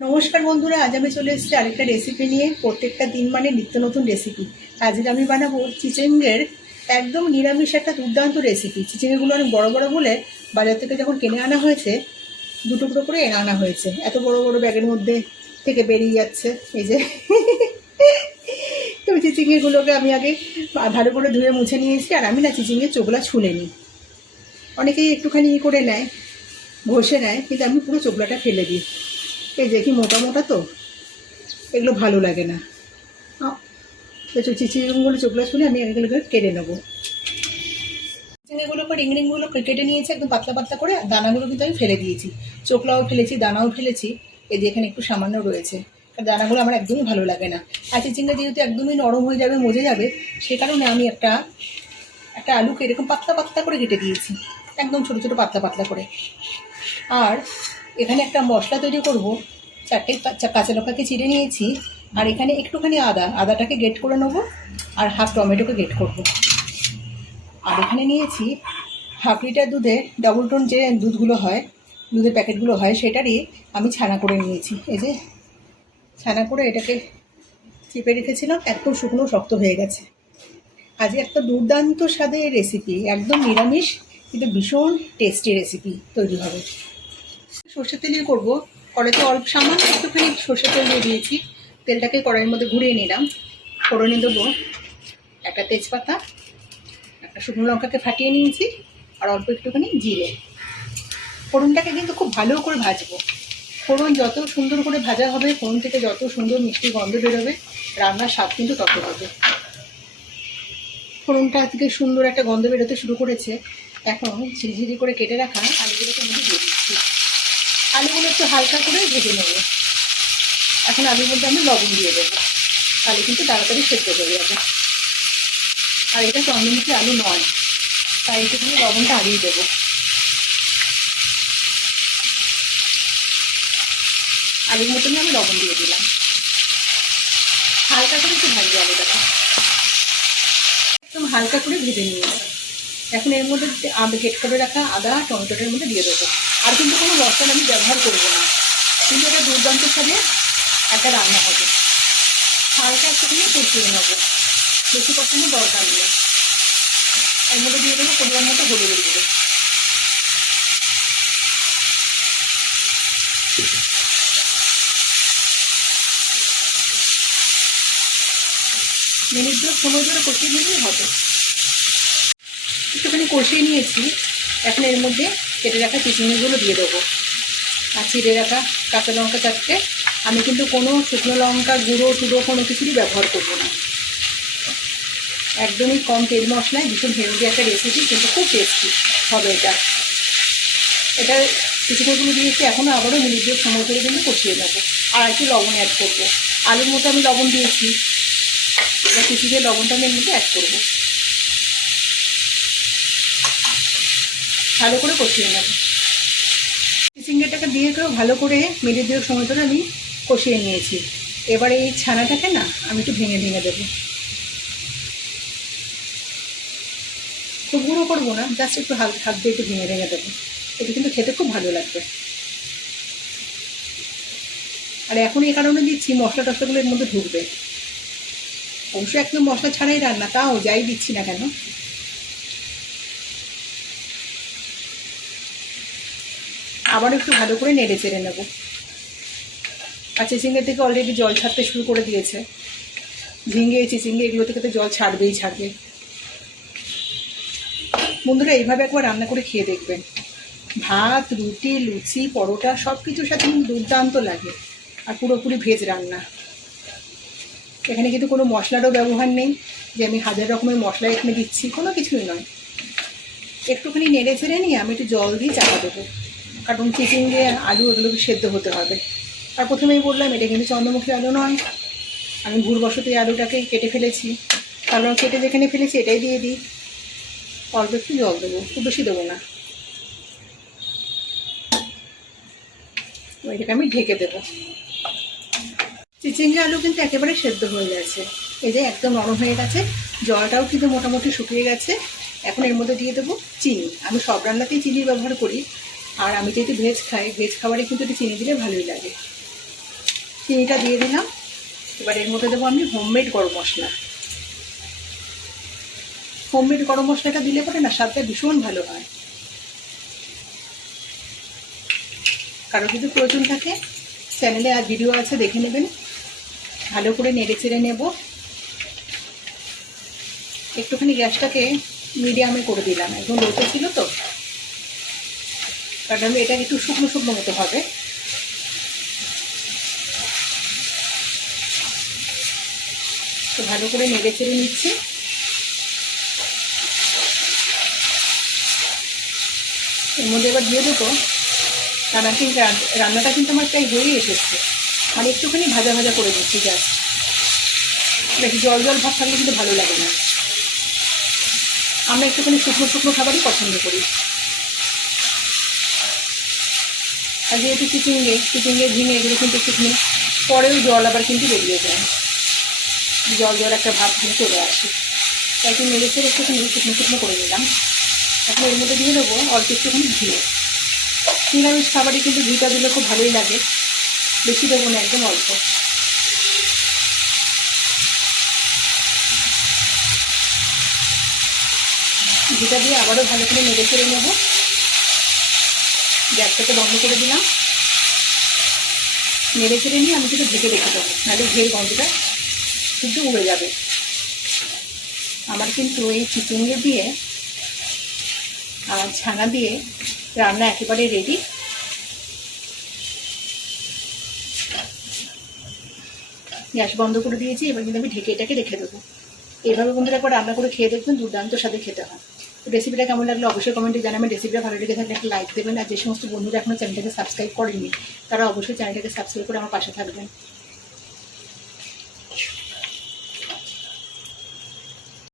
নমস্কার বন্ধুরা, আজ আমি চলে এসেছি আরেকটা রেসিপি নিয়ে, প্রত্যেকটা দিন মানে নিত্য নতুন রেসিপি আজকে আমি বানাবো চিচিঙ্গের একদম নিরামিষ একটা দুর্দান্ত রেসিপি চিচিঙ্গেগুলো অনেক বড় বড় বলে বাজার থেকে যখন কিনে আনা হয়েছে, দু টুকরো করে এনে আনা হয়েছে। এত বড় বড় ব্যাগের মধ্যে থেকে বেরিয়ে যাচ্ছে। এই যে, তো চিচিঙ্গেগুলোকে আমি আগে ভালো করে ধুয়ে মুছে নিয়েছি, আর আমি না চিচিঙ্গের চোখলা ছুলে নিই। অনেকেই একটুখানি ই করে নেয়, ঘষে নেয়, কিন্তু আমি পুরো চোখলাটা ফেলে দিই। এই যে কি মোটা মোটা তো? এগুলো ভালো লাগে না। চিচিংগুলো চোখলা শুনে আমি এগুলোকে কেটে নেব। চিচিংগুলো রিং রিংগুলো কেটে নিয়েছি, একদম পাতলা পাতলা করে দানাগুলো কিন্তু আমি ফেলে দিয়েছি। চোখলাও ফেলেছি, দানাও ফেলেছি। এই যে এখানে একটু সামান্য রয়েছে। দানাগুলো আমার একদমই ভালো লাগে না। আর চিচিংটা যেহেতু একদমই নরম হয়ে যাবে, মজে যাবে, সে কারণে আমি একটা একটা আলুকে এরকম পাতলা পাতলা করে কেটে দিয়েছি। একদম ছোটো ছোটো পাতলা পাতলা করে। আর এখানে একটা মশলা তৈরি করব। চারটে কাঁচা লঙ্কাকে চিড়ে নিয়েছি। আর এখানে একটুখানি আদা, আদাটাকে গেট করে নেব আর হাফ টমেটোকে গেট করব। আর এখানে নিয়েছি হাফ লিটার দুধে ডবল টোন যে দুধগুলো হয়, দুধের প্যাকেটগুলো হয়, সেটারই আমি ছানা করে নিয়েছি। এই যে ছানা করে এটাকে চিপে রেখেছিলাম একদম শুকনো শক্ত হয়ে গেছে। আজ একটা দুর্দান্ত স্বাদের রেসিপি একদম নিরামিষ, কিন্তু ভীষণ টেস্টি রেসিপি তৈরি হবে। সর্ষের তেলই করব। কড়াইতে অল্প সামান্য একটুখানি সর্ষের তেল দিয়ে দিয়েছি। তেলটাকে কড়াইয়ের মধ্যে ঘুরিয়ে নিলাম। ফোড়নে দেবো একটা তেজপাতা, একটা শুকনো লঙ্কাকে ফাটিয়ে নিয়েছি, আর অল্প একটুখানি জিরে। ফোড়নটাকে কিন্তু খুব ভালো করে ভাজবো। ফোড়ন যত সুন্দর করে ভাজা হবে, ফোড়ন থেকে যত সুন্দর মিষ্টি গন্ধ বেরোবে, রান্নার স্বাদ কিন্তু তত হবে। ফোড়নটা থেকে সুন্দর একটা গন্ধ বেরোতে শুরু করেছে। এখন ঝিরিঝিরি করে কেটে রাখা আলুগুলোকে মধ্যে দিয়ে আলুগুলো একটু হালকা করে ভেজে নেব। এখন আলুর মধ্যে আমি লবণ দিয়ে দেবো। তাহলে কিন্তু তাড়াতাড়ি সেদ্ধ হয়ে যাবে। আর এটা চন্দ্রমুখী আলু নয়, তাই একটুখানি লবণটা আগিয়ে দেবো। আলুর মতনই আমি লবণ দিয়ে দিলাম। হালকা করে একটু ভাজবো আলুটাকে। একদম হালকা করে ভেজে নিয়েছি এখন এর মধ্যে কেট করে রাখা আদা, টমেটোটার মধ্যে দিয়ে দেবো। আর কিন্তু কোনো মশলা আমি ব্যবহার করব না। কিন্তু এটা দুর্দান্ত স্বাদে একটা রান্না হবে। হালকা একটুখানি কষিয়ে নেব। বেশি কষানো দরকার নেই। এর মধ্যে দিয়ে দেবো পরিমাণ মতো হলুদের গুঁড়ো। মিনিট দুটো সময় ধরে কষিয়ে নিলেই হবে। একটুখানি কষিয়ে নিয়েছি। এখন এর মধ্যে কেটে রাখা চিচিংগুলো দিয়ে দেবো। আর চিড়ে রাখা কাঁচা লঙ্কা চারটে আমি কিন্তু কোনো শুকনো লঙ্কা গুঁড়ো, টুড়ো কোনো কিছুরই ব্যবহার করব না। একদমই কম তেল মশলায় ভীষণ হেলদি একটা রেসিপি কিন্তু খুব টেস্টি হবে এটা। এটা চিচিংগুলো দিয়েছি এখনও আবারও মিনিট দিয়ে সময় করে কিন্তু কষিয়ে নেব। আর একটু লবণ অ্যাড করব। আলুর মতো আমি লবণ দিয়েছি। এবার চিচিংয়ের লবণটা আমি এর মধ্যে অ্যাড করব। ভালো করে কষিয়ে নেব। চিচিঙ্গাটাকে দিয়ে ভালো করে মিনিট দিয়ে সময় ধরে আমি কষিয়ে নিয়েছি। এবার এই ছানাটাকে না আমি একটু ভেঙে ভেঙে দেবো। খুব গুঁড়ো করব না, জাস্ট একটু হাত হাত দিয়ে একটু ভেঙে ভেঙে দেবো। এটা কিন্তু খেতে খুব ভালো লাগবে। আর এখন এই কারণে দিচ্ছি, মশলা টশলাগুলো এর মধ্যে ঢুকবে। অবশ্যই একদম মশলা ছাড়াই রান্না, তাও যাই দিচ্ছি না কেন। আবার একটু ভালো করে নেড়ে চেড়ে নেব। আর চিচিঙ্গের থেকে অলরেডি জল ছাড়তে শুরু করে দিয়েছে। ঝিঙ্গে চিচিঙ্গে এগুলো থেকে তো জল ছাড়বেই ছাড়বে। বন্ধুরা, এইভাবে একবার রান্না করে খেয়ে দেখবেন। ভাত, রুটি, লুচি, পরোটা সব কিছুর সাথে কিন্তু দুর্দান্ত লাগে। আর পুরোপুরি ভেজ রান্না। এখানে কিন্তু কোনো মশলারও ব্যবহার নেই। যে আমি হাজার রকমের মশলা এখানে দিচ্ছি, কোনো কিছুই নয়। একটুখানি নেড়ে চেড়ে নিয়ে আমি একটু জল দিয়ে চাপা দেবো। কারণ চিচিঙ্গে আলু ওগুলোকে সেদ্ধ হতে হবে। আর প্রথমেই বললাম, এটা কিন্তু চন্দ্রমুখী আলু নয়। আমি ভুলবশত এই আলুটাকে কেটে ফেলেছি। কারণ কেটে যেখানে ফেলেছি, এটাই দিয়ে দিই। অল্প একটু জল দেবো, খুব বেশি দেবো না। এটাকে আমি ঢেকে দেবো। চিচিঙ্গে আলু কিন্তু একেবারে সেদ্ধ হয়ে গেছে। এই যে একদম নরম হয়ে গেছে। জলটাও কিন্তু মোটামুটি শুকিয়ে গেছে। এখন এর মধ্যে দিয়ে দেবো চিনি। আমি সব রান্নাতেই চিনি ব্যবহার করি। আর আমি যেহেতু ভেজ খাই, ভেজ খাবারে কিন্তু একটু চিনি দিলে ভালোই লাগে। চিনিটা দিয়ে দিলাম। এবার এর মধ্যে দেবো আমি হোমমেড গরম মশলা। হোমমেড গরম মশলাটা দিলে পরে না, স্বাদটা ভীষণ ভালো হয়। কারও যদি প্রয়োজন থাকে চ্যানেলে আর ভিডিও আছে, দেখে নেবেন। ভালো করে নেড়ে চেড়ে নেব। একটুখানি গ্যাসটাকে মিডিয়ামে করে দিলাম। একদম লোতে ছিল তো। কারণ আমি এটা একটু শুকনো শুকনো মতো হবে। তো ভালো করে নেড়ে চেড়ে নিচ্ছি। এর মধ্যে এবার দিয়ে দেবো রান্না কিন্তু রান্নাটা কিন্তু আমার প্রায় হয়েই এসেছে। আর একটুখানি ভাজা ভাজা করে দিচ্ছি গ্যাস বেশি জল জল ভাব থাকলে কিন্তু ভালো লাগে না। আমরা একটুখানি শুকনো শুকনো খাবারই পছন্দ করি। আর যেহেতু চিচিঙ্গে চিচিঙ্গে, ঝিঙে এগুলো কিন্তু একটুখানি পরেও জল আবার কিন্তু বেরিয়ে যায়। জল জল একটা ভাব কিন্তু চলে আসে। তাই একটু নেড়ে চেড়ে একটুখানি শুকনো শুকনো করে নিলাম। এখন এর মধ্যে দিয়ে দেবো অল্প একটুখানি ঘি। নিরামিষ খাবারে কিন্তু ঘিটা দিলে খুব ভালোই লাগে। বেশি দেবো না, একদম অল্প। ঘিটা দিয়ে আবারও ভালো করে নেড়ে চেড়ে নেব। গ্যাসটাকে বন্ধ করে দিলাম। নেড়ে চেড়ে নিয়ে আমি সেটা ঢেকে রেখে দেবো, নাহলে ঘের গন্ধটা কিন্তু উড়ে যাবে। আমার কিন্তু এই চিচিঙ্গে দিয়ে আর ছানা দিয়ে রান্না একেবারে রেডি গ্যাস বন্ধ করে দিয়েছি, এবার কিন্তু আমি ঢেকে এটাকে রেখে দেবো। এইভাবে বন্ধুরা একবার রান্না করে খেয়ে দেখবেন, দুর্দান্ত সাথে খেতে হয়। রেসিপিটা কেমন লাগল অবশ্যই কমেন্টে জানাবেন। রেসিপিটা ভালো লেগে থাকলে একটা লাইক দেবেন। আর যে সমস্ত বন্ধুরা এখনও চ্যানেলটাকে সাবস্ক্রাইব করেননি তারা অবশ্যই চ্যানেলটাকে সাবস্ক্রাইব করে আমার পাশে থাকবেন।